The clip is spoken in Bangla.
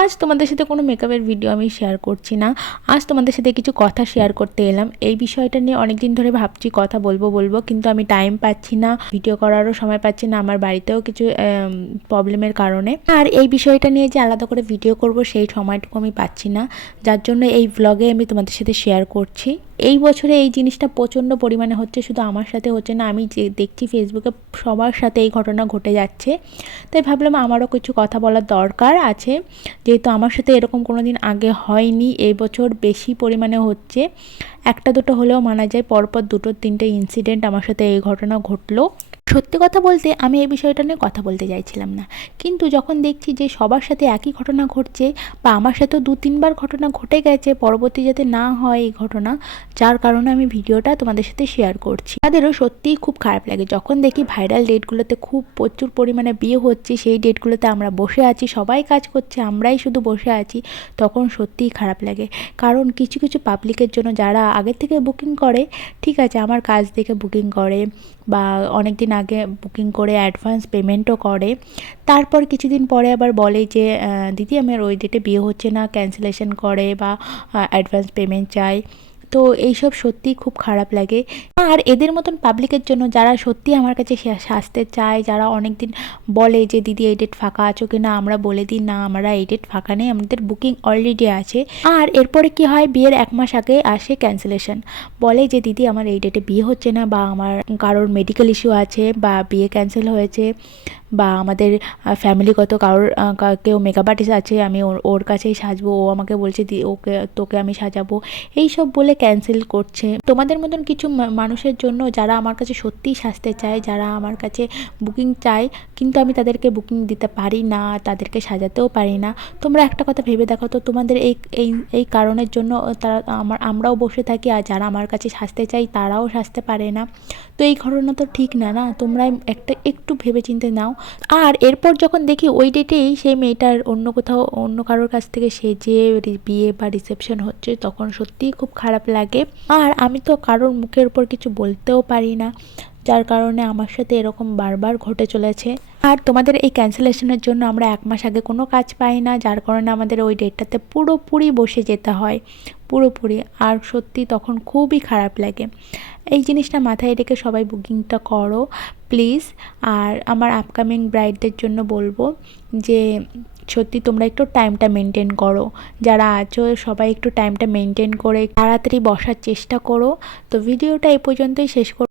আজ তোমাদের সাথে কোনো মেকআপের ভিডিও আমি শেয়ার করছি না। আজ তোমাদের সাথে কিছু কথা শেয়ার করতে এলাম। এই বিষয়টা নিয়ে অনেক দিন ধরে ভাবছি কথা বলবো কিন্তু আমি টাইম পাচ্ছি না, ভিডিও করারও সময় পাচ্ছি না, আমার বাড়িতেও কিছু প্রবলেমের কারণে। আর এই বিষয়টা নিয়ে যে আলাদা করে ভিডিও করব সেই সময়টুকু আমি পাচ্ছি না, যার জন্য এই ব্লগে আমি তোমাদের সাথে শেয়ার করছি। এই বছরে এই জিনিসটা প্রচণ্ড পরিমাণে হচ্ছে, শুধু আমার সাথে হচ্ছে না, আমি যে দেখছি ফেসবুকে সবার সাথে এই ঘটনা ঘটে যাচ্ছে। তাই ভাবলাম আমারও কিছু কথা বলার দরকার আছে, যেহেতু আমার সাথে এরকম কোনো দিন আগে হয়নি, এই বছর বেশি পরিমাণে হচ্ছে। একটা দুটো হলেও মানা যায়, পরপর দুটো তিনটে ইনসিডেন্ট আমার সাথে এই ঘটনা ঘটলো। সত্যি কথা বলতে আমি এই বিষয়টা নিয়ে কথা বলতে চাইছিলাম না, কিন্তু যখন দেখছি যে সবার সাথে একই ঘটনা ঘটছে, বা আমার সাথেও দু তিনবার ঘটনা ঘটে গেছে, পরবর্তী যাতে না হয় এই ঘটনা, যার কারণে আমি ভিডিওটা তোমাদের সাথে শেয়ার করছি। তাদেরও সত্যিই খুব খারাপ লাগে যখন দেখি ভাইরাল ডেটগুলোতে খুব প্রচুর পরিমাণে বিয়ে হচ্ছে, সেই ডেটগুলোতে আমরা বসে আছি, সবাই কাজ করছে, আমরাই শুধু বসে আছি, তখন সত্যিই খারাপ লাগে। কারণ কিছু কিছু পাবলিকের জন্য যারা আগের থেকে বুকিং করে, ঠিক আছে আমার কাজ দেখে বুকিং করে, বা অনেক দিন আগে বুকিং করে অ্যাডভান্স পেমেন্টও করে, তারপর কিছুদিন পরে আবার বলে যে দিদি আমার ওই ডেটে বিয়ে হচ্ছে না, ক্যান্সেলেশন করে বা অ্যাডভান্স পেমেন্ট চাই। তো এইসব সত্যিই খুব খারাপ লাগে। আর এদের মতন পাবলিকের জন্য যারা সত্যি আমার কাছে সাজতে চায়, যারা অনেক দিন বলে যে দিদি এই ডেট ফাঁকা আছো কি না, আমরা বলে দিই না আমরা এই ডেট ফাঁকা নেই, আমাদের বুকিং অলরেডি আছে। আর এরপরে কি হয়, বিয়ের 1 মাস আগে আসে ক্যান্সেলেশন, বলে যে দিদি আমার এই ডেটে বিয়ে হচ্ছে না, বা আমার কারোর মেডিকেল ইস্যু আছে, বা বিয়ে ক্যান্সেল হয়েছে, বা আমাদের ফ্যামিলিগত কারোর কেউ মেকআপ আর্টিস্ট আছে, আমি ওর কাছেই সাজবো, ও আমাকে বলছে ওকে তোকে আমি সাজাবো, এই সব বলে ক্যান্সেল করছে। তোমাদের মতন কিছু মানুষের জন্য যারা আমার কাছে সত্যিই সাজতে চায়, যারা আমার কাছে বুকিং চায়, কিন্তু আমি তাদেরকে বুকিং দিতে পারি না, তাদেরকে সাজাতেও পারি না। তোমরা একটা কথা ভেবে দেখো তো, তোমাদের এই এই এই কারণের জন্য তারা আমরাও বসে থাকি, আর যারা আমার কাছে সাজতে চাই তারাও সাজতে পারে না। তো এই ঘটনা তো ঠিক না, না? তোমরা একটু ভেবে চিন্তে নাও। আর এরপর যখন দেখি ওই ডেটেই সেই মেয়েটার অন্য কোথাও অন্য কারোর কাছ থেকে সেজে বিয়ে বা রিসেপশন হচ্ছে, তখন সত্যিই খুব খারাপ লাগে। আর আমি তো কারোর মুখের উপর কিছু বলতেও পারি না, যার কারণে আমার সাথে এরকম বারবার ঘটে চলেছে। আর তোমাদের এই ক্যান্সেলেশনের জন্য আমরা 1 মাস আগে কোনো কাজ পাই না, যার কারণে আমাদের ওই ডেটটাতে পুরোপুরি বসে যেতে হয়, পুরোপুরি। আর সত্যি তখন খুবই খারাপ লাগে। এই জিনিসটা মাথায় রেখে সবাই বুকিংটা করো প্লিজ। আর আমার আপকামিং ব্রাইডদের জন্য বলবো যে সত্যি তোমরা একটু টাইমটা মেনটেন করো, যারা আছো সবাই একটু টাইমটা মেনটেন করে তাড়াতাড়ি বসার চেষ্টা করো। তো ভিডিওটা এই পর্যন্তই শেষ করো।